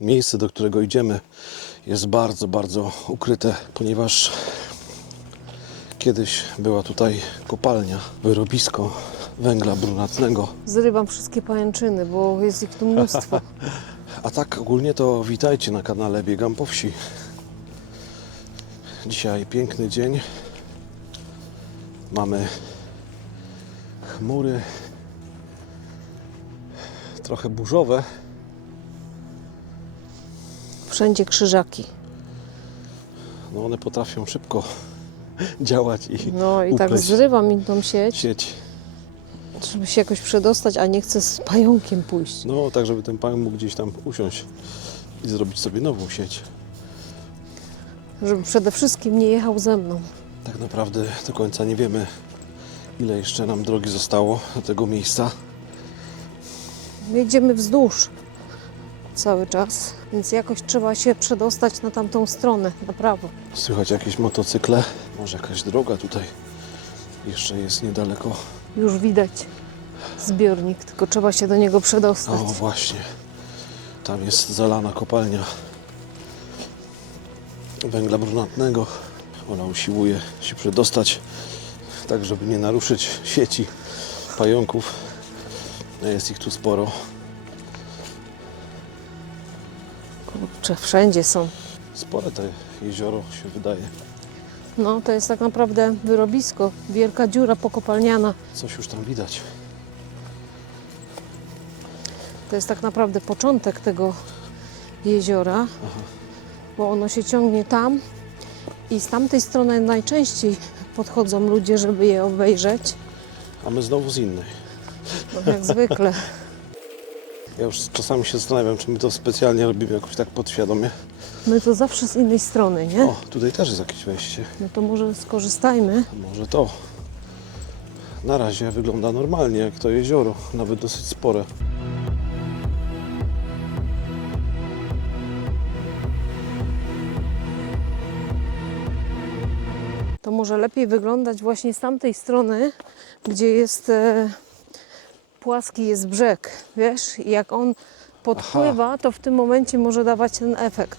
Miejsce, do którego idziemy, jest bardzo, bardzo ukryte, ponieważ kiedyś była tutaj kopalnia, wyrobisko węgla brunatnego. Zrywam wszystkie pajęczyny, bo jest ich tu mnóstwo. A tak ogólnie to witajcie na kanale Biegam po Wsi. Dzisiaj piękny dzień. Mamy chmury trochę burzowe. Wszędzie krzyżaki. No one potrafią szybko działać i No i tak upleść zrywam im tą sieć, sieć. żeby się jakoś przedostać, a nie chcę z pająkiem pójść. No tak, żeby ten pan mógł gdzieś tam usiąść i zrobić sobie nową sieć. Żeby przede wszystkim nie jechał ze mną. Tak naprawdę do końca nie wiemy, ile jeszcze nam drogi zostało do tego miejsca. Jedziemy wzdłuż cały czas, więc jakoś trzeba się przedostać na tamtą stronę, na prawo. Słychać jakieś motocykle, może jakaś droga tutaj jeszcze jest niedaleko. Już widać zbiornik, tylko trzeba się do niego przedostać. O właśnie, tam jest zalana kopalnia węgla brunatnego. Ona usiłuje się przedostać, tak żeby nie naruszyć sieci pająków. Jest ich tu sporo. Kurczę, wszędzie są. Spore to jezioro się wydaje. No to jest tak naprawdę wyrobisko, wielka dziura pokopalniana. Coś już tam widać. To jest tak naprawdę początek tego jeziora, bo ono się ciągnie tam i z tamtej strony najczęściej podchodzą ludzie, żeby je obejrzeć, A my znowu z innej. no, jak zwykle. Ja już czasami się zastanawiam, czy my to specjalnie robimy jakoś tak podświadomie. My to zawsze z innej strony, nie? O, tutaj też jest jakieś wejście. No to może skorzystajmy. A może to. Na razie wygląda normalnie, jak to jezioro, nawet dosyć spore. To może lepiej wyglądać właśnie z tamtej strony, gdzie jest płaski jest brzeg, wiesz? I jak on podpływa, to w tym momencie może dawać ten efekt.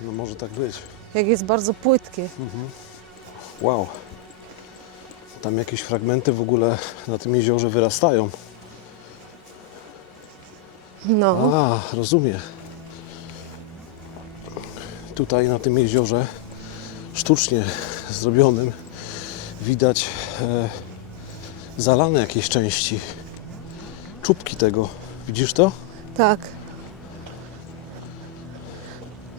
No może tak być. Jak jest bardzo płytkie. Wow. Tam jakieś fragmenty w ogóle na tym jeziorze wyrastają. No, A, rozumiem. Tutaj na tym jeziorze sztucznie zrobionym widać zalane jakieś części. Czubki tego. Widzisz to? tak.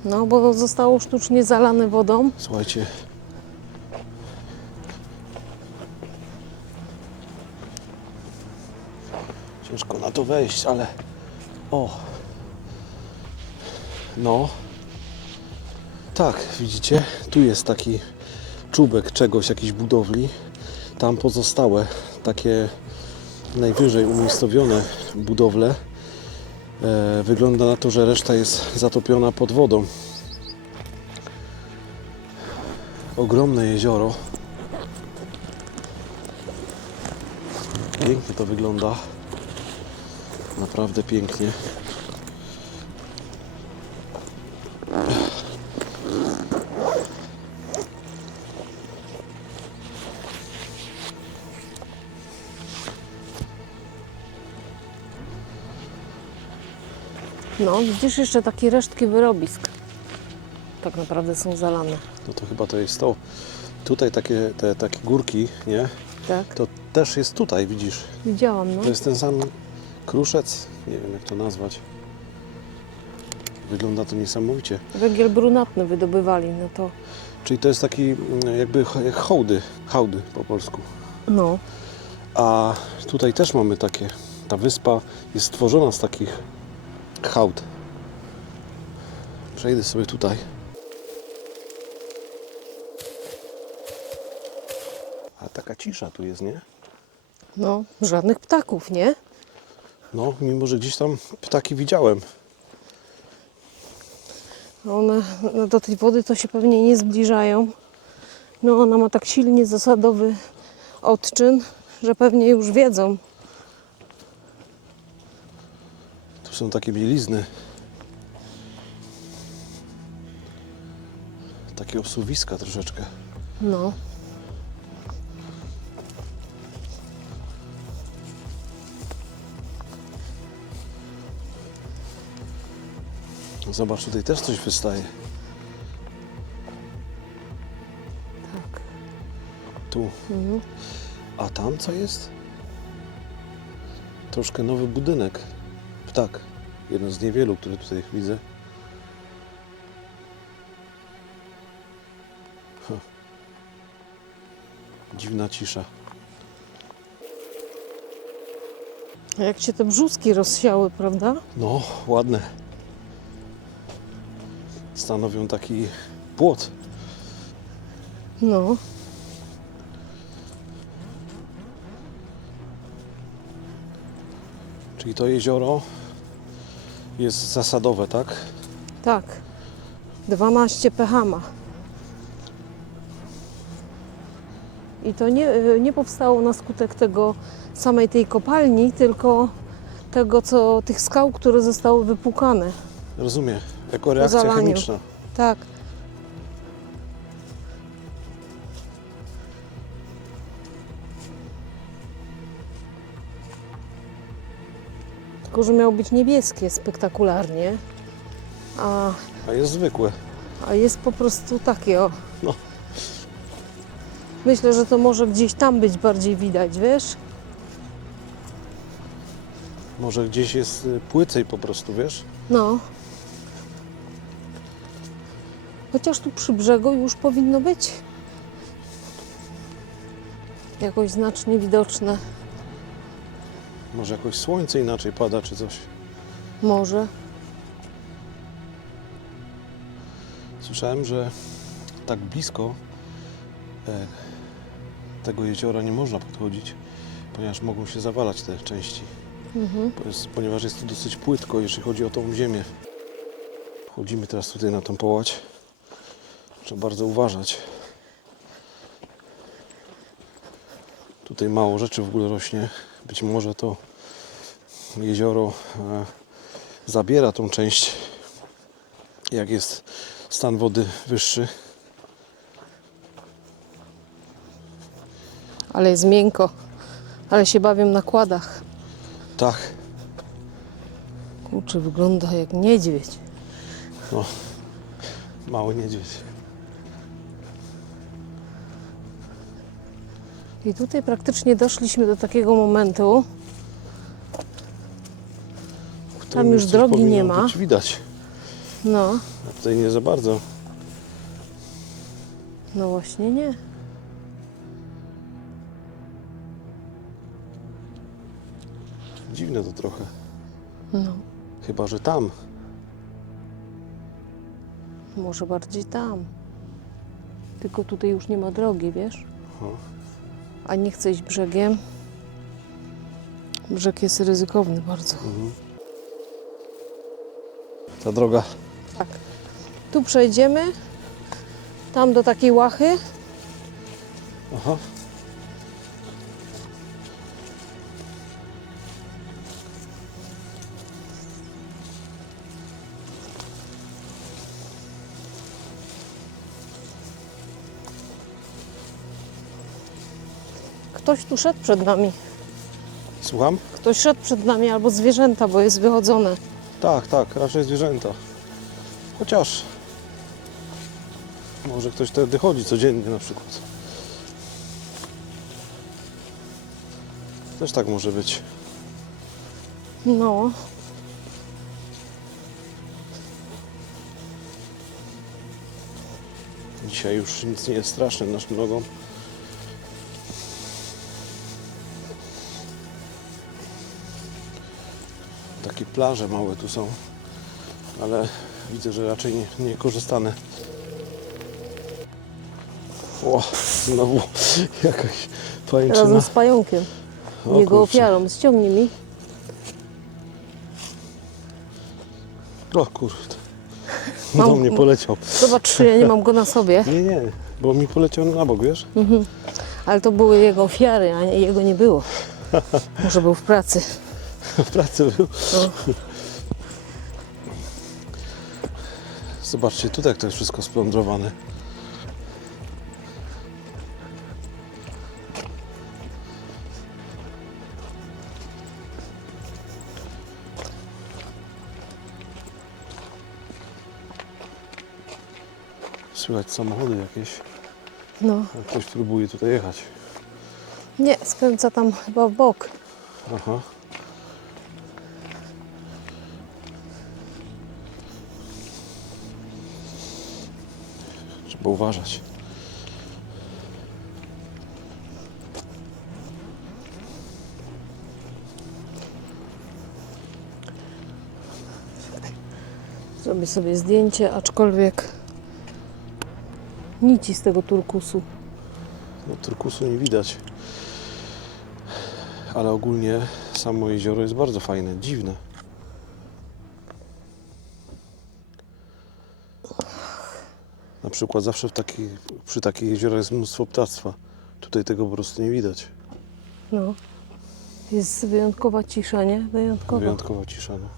No, bo zostało sztucznie zalane wodą. Słuchajcie. Ciężko na to wejść, ale... O! No. Tak, widzicie? Tu jest taki czubek czegoś, jakiejś budowli. Tam pozostałe takie najwyżej umiejscowione budowle. Wygląda na to, że reszta jest zatopiona pod wodą. Ogromne jezioro. Pięknie to wygląda. Naprawdę pięknie. No, widzisz jeszcze takie resztki wyrobisk. Tak naprawdę są zalane. No to chyba to jest to. Tutaj takie górki, nie? Tak, To też jest tutaj, widzisz? widziałam, no. To jest ten sam kruszec. Nie wiem, jak to nazwać. Wygląda to niesamowicie. Węgiel brunatny wydobywali, no to... Czyli to jest taki jakby jak hałdy po polsku. No, A tutaj też mamy takie. Ta wyspa jest stworzona z takich hałd. Przejdę sobie tutaj. A taka cisza tu jest, nie? no, żadnych ptaków, nie? No, mimo że gdzieś tam ptaki widziałem. One do tej wody to się pewnie nie zbliżają. No, ona ma tak silnie zasadowy odczyn, że pewnie już wiedzą. Tu są takie bielizny. Takie osuwiska troszeczkę. No. Zobacz, tutaj też coś wystaje. Tak. Tu. Mhm. A tam co jest? Troszkę nowy budynek. Ptak. Jeden z niewielu, który tutaj widzę. Dziwna cisza. A jak się te brzuski rozsiały, prawda? No, ładne. Stanowią taki płot. No. Czyli to jezioro jest zasadowe, tak? Tak. 12 pH ma. I to nie powstało na skutek tego samej tej kopalni, tylko tych skał, które zostały wypłukane. Rozumiem. Jako reakcja zalaniu. chemiczna. Tak. Tylko, że miało być niebieskie spektakularnie, a A jest zwykłe. jest po prostu takie, o. No. Myślę, że to może gdzieś tam być bardziej widać, wiesz? Może gdzieś jest płycej po prostu, wiesz? No. Chociaż tu przy brzegu już powinno być jakoś znacznie widoczne. Może jakoś słońce inaczej pada, czy coś. Może. Słyszałem, że tak blisko tego jeziora nie można podchodzić, ponieważ mogą się zawalać te części. Ponieważ jest tu dosyć płytko, jeśli chodzi o tą ziemię. Wchodzimy teraz tutaj na tą połać. Trzeba bardzo uważać. Tutaj mało rzeczy w ogóle rośnie. Być może to jezioro zabiera tą część, jak jest stan wody wyższy. Ale jest miękko. Ale się bawią na kładach. Tak, Kurczę, wygląda jak niedźwiedź. no, mały niedźwiedź. I tutaj praktycznie doszliśmy do takiego momentu. W którym Tam już coś drogi powinno nie ma. być widać. No, A tutaj nie za bardzo. no właśnie nie. Dziwne to trochę. No, Chyba że tam. może bardziej tam. Tylko tutaj już nie ma drogi, wiesz? O. A nie chcę iść brzegiem. Brzeg jest ryzykowny bardzo. Ta droga. Tak. Tu przejdziemy. Tam do takiej łachy. Aha. Ktoś tu szedł przed nami. Słucham? Ktoś szedł przed nami albo zwierzęta, bo jest wychodzone. Tak, tak, raczej zwierzęta. Chociaż może ktoś wtedy chodzi codziennie na przykład. Też tak może być. No. Dzisiaj już nic nie jest straszne naszym nogom. Takie plaże małe tu są, ale widzę, że raczej nie korzystane. O, znowu jakaś pajęczyna. Razem z pająkiem. O Jego kurczę. ofiarą. Ściągnij mi. O kurde, Mam- do mnie poleciał. Zobacz, czy ja nie mam go na sobie. Nie, nie, bo mi poleciał na bok, wiesz? Ale to były jego ofiary, a jego nie było. Może był w pracy. W pracy był. No. Zobaczcie, tutaj to jest wszystko splądrowane. Słychać samochody jakieś. No, Ktoś próbuje tutaj jechać. nie, skręca tam chyba w bok. Aha. Trzeba uważać. Zrobię sobie zdjęcie, aczkolwiek nici z tego turkusu. No, turkusu nie widać. Ale ogólnie samo jezioro jest bardzo fajne, dziwne. Na przykład zawsze przy takich jeziorach jest mnóstwo ptactwa. Tutaj tego po prostu nie widać. No. Jest wyjątkowa cisza, nie? Wyjątkowa. Wyjątkowa cisza. No.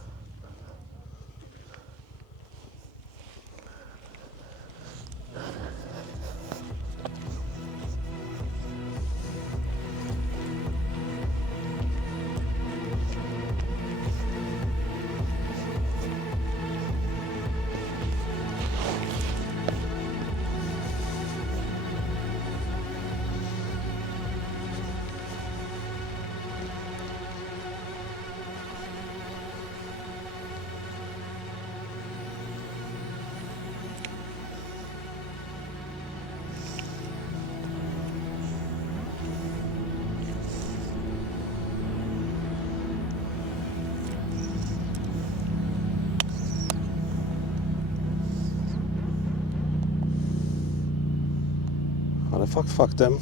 Ale fakt faktem,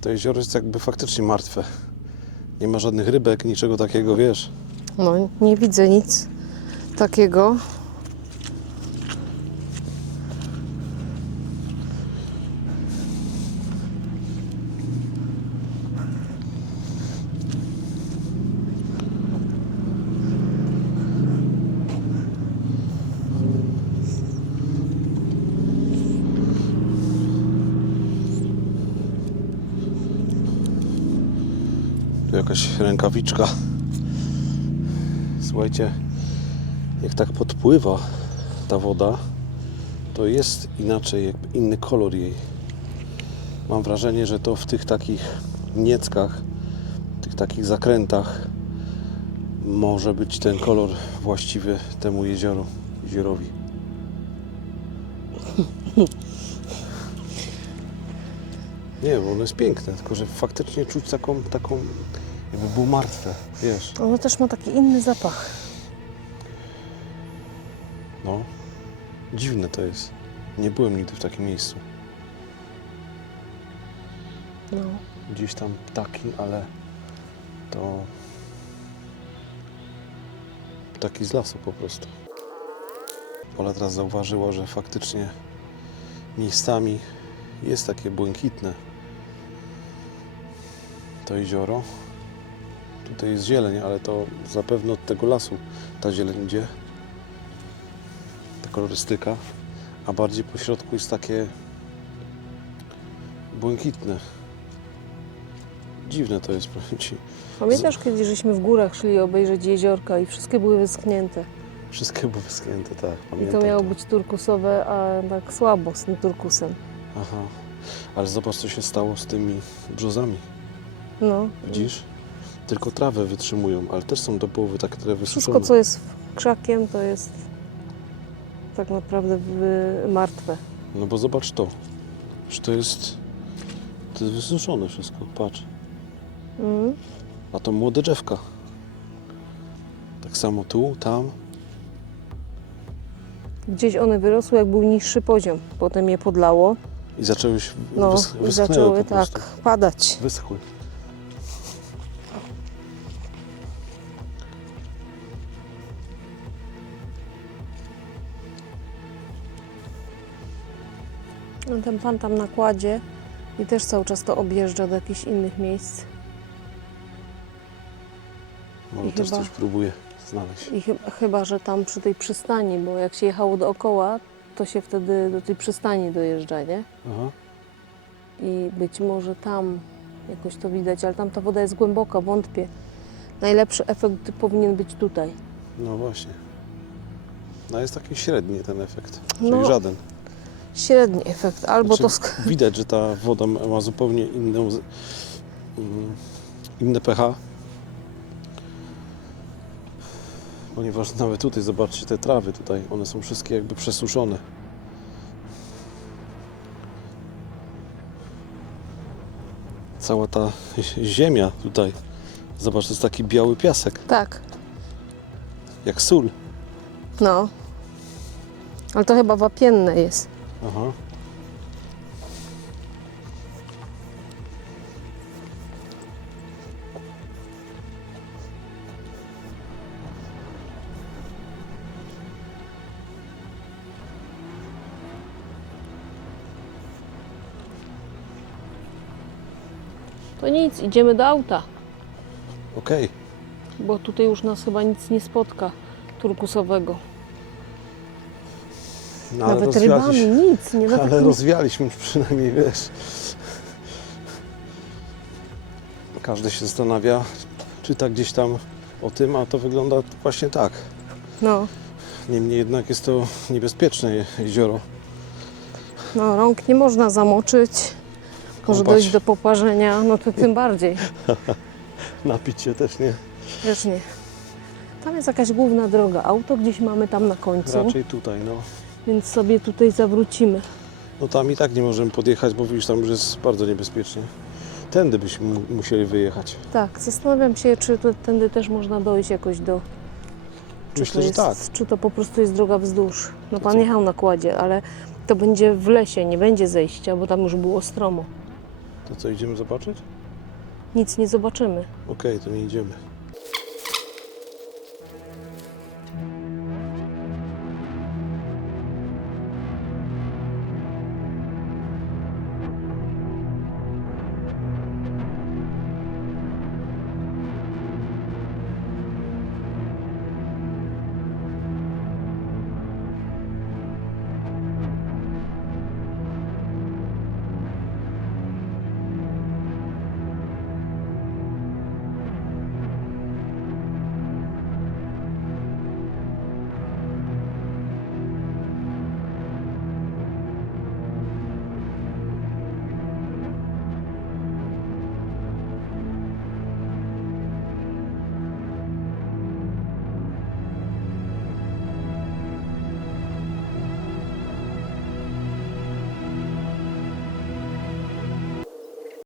to jezioro jest jakby faktycznie martwe. Nie ma żadnych rybek, niczego takiego, wiesz. No, nie widzę nic takiego. Tu jakaś rękawiczka. Słuchajcie, jak tak podpływa ta woda, to jest inaczej, jakby inny kolor jej. Mam wrażenie, że to w tych takich nieckach, tych takich zakrętach może być ten kolor właściwy temu jeziorowi. Nie, bo ono jest piękne, tylko że faktycznie czuć taką jakby było martwe, wiesz. Ono też ma taki inny zapach. No, dziwne to jest. Nie byłem nigdy w takim miejscu. No. Gdzieś tam ptaki, ale to ptaki z lasu po prostu. Ola teraz zauważyła, że faktycznie miejscami jest takie błękitne to jezioro. Tutaj jest zieleń, ale to zapewne od tego lasu ta zieleń idzie. Ta kolorystyka, a bardziej po środku jest takie błękitne. Dziwne to jest, powiem Ci. Pamiętasz, kiedy żeśmy w górach szli obejrzeć jeziorka i wszystkie były wyschnięte? Wszystkie były wyschnięte, tak. I Pamiętam to miało być turkusowe, a tak słabo z tym turkusem. Aha. Ale zobacz, co się stało z tymi brzozami. No. Widzisz? Tylko trawę wytrzymują, ale też są do połowy takie trochę wysuszone. Wszystko, co jest krzakiem, to jest tak naprawdę martwe. No bo zobacz to. Że to jest wysuszone wszystko, patrz. Mm. A to młode drzewka. Tak samo tu, tam. Gdzieś one wyrosły, jak był niższy poziom. Potem je podlało. I zaczęły No, i wyschnęły zaczęły po tak prostu. padać. Wyschły. No, ten pan tam na kładzie i też cały czas to objeżdża do jakichś innych miejsc. Może I też chyba- coś próbuje znaleźć. I chyba, że tam przy tej przystani, bo jak się jechało dookoła, to się wtedy do tej przystani dojeżdża, nie? Aha. I być może tam jakoś to widać, ale tam ta woda jest głęboka, wątpię. Najlepszy efekt powinien być tutaj. No właśnie. No jest taki średni ten efekt, czyli No. żaden. Średni efekt. Albo Znaczy, to widać, że ta woda ma zupełnie inne pH. Ponieważ nawet tutaj, zobaczcie, te trawy tutaj, one są wszystkie jakby przesuszone. Cała ta ziemia tutaj, zobacz, to jest taki biały piasek, tak. jak sól. No. Ale to chyba wapienne jest. Aha. To nic, idziemy do auta, Okej. bo tutaj już nas chyba nic nie spotka turkusowego. No, ale Nawet rybami, nic. Nie, nawet Ale nic. rozwialiśmy przynajmniej, wiesz. Każdy się zastanawia, czyta gdzieś tam o tym, a to wygląda właśnie tak. No, Niemniej jednak jest to niebezpieczne jezioro. no, rąk nie można zamoczyć. Może Kąpać. dojść do poparzenia, no to tym bardziej. Napić się też nie. Wiesz, nie. Tam jest jakaś główna droga. Auto gdzieś mamy tam na końcu, Raczej tutaj, no. więc sobie tutaj zawrócimy. No tam i tak nie możemy podjechać, bo widzisz, tam już jest bardzo niebezpiecznie. Tędy byśmy musieli wyjechać. Tak, zastanawiam się, czy tędy też można dojść jakoś do... Czy Myślę, to że jest, tak. Czy to po prostu jest droga wzdłuż. No To pan co? jechał na kładzie, ale to będzie w lesie, nie będzie zejścia, bo tam już było stromo. To co, idziemy zobaczyć? Nic nie zobaczymy. Okej, to nie idziemy.